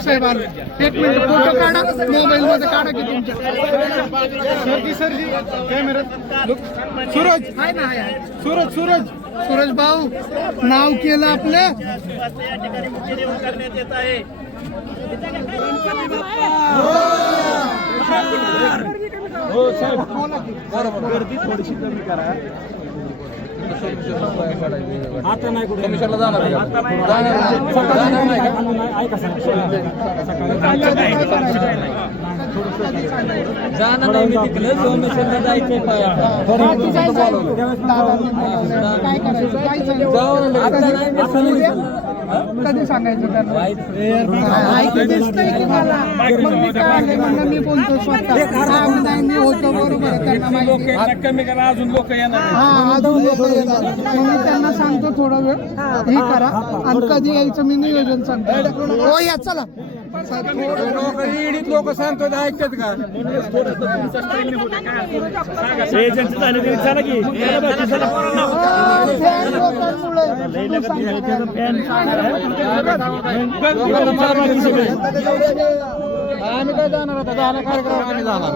साहेब आलो एक minute photo काढा मोबाईल मध्ये काढा की तुमच्या. सरजी सरजी सूरज. आहे ना आहे. सूरज सूरज. सूरज भाऊ नाव केलं आपलं. ठिकाणी मुख्य जेवण करण्यात येत आहे आता नाही कुठे. जाणार जाणार नाही मी तिकडे. सोमेश्वरला जायचंय बाकी जायचं आहे. काय करायचं जायचं आता नाही? कधी सांगायचं त्यांना? ऐकू दिसतंय की मला. मग मी काय आले म्हणलं मी बोलतो स्वतः. हा नाही मी होतो बरोबर आहे, त्यांना माहिती आहे. कमी करा अजून लोक येणार हा अजून लोक येणार मग मी त्यांना सांगतो थोडा वेळ. हे करा. आणि कधी यायचं मी नियोजन सांगतो. हो या चला. लोक सांगतात ऐकतात का एजंट झाले तरी चला की. आम्ही काय जाणार आता? जाणार कार्यक्रम जाणार.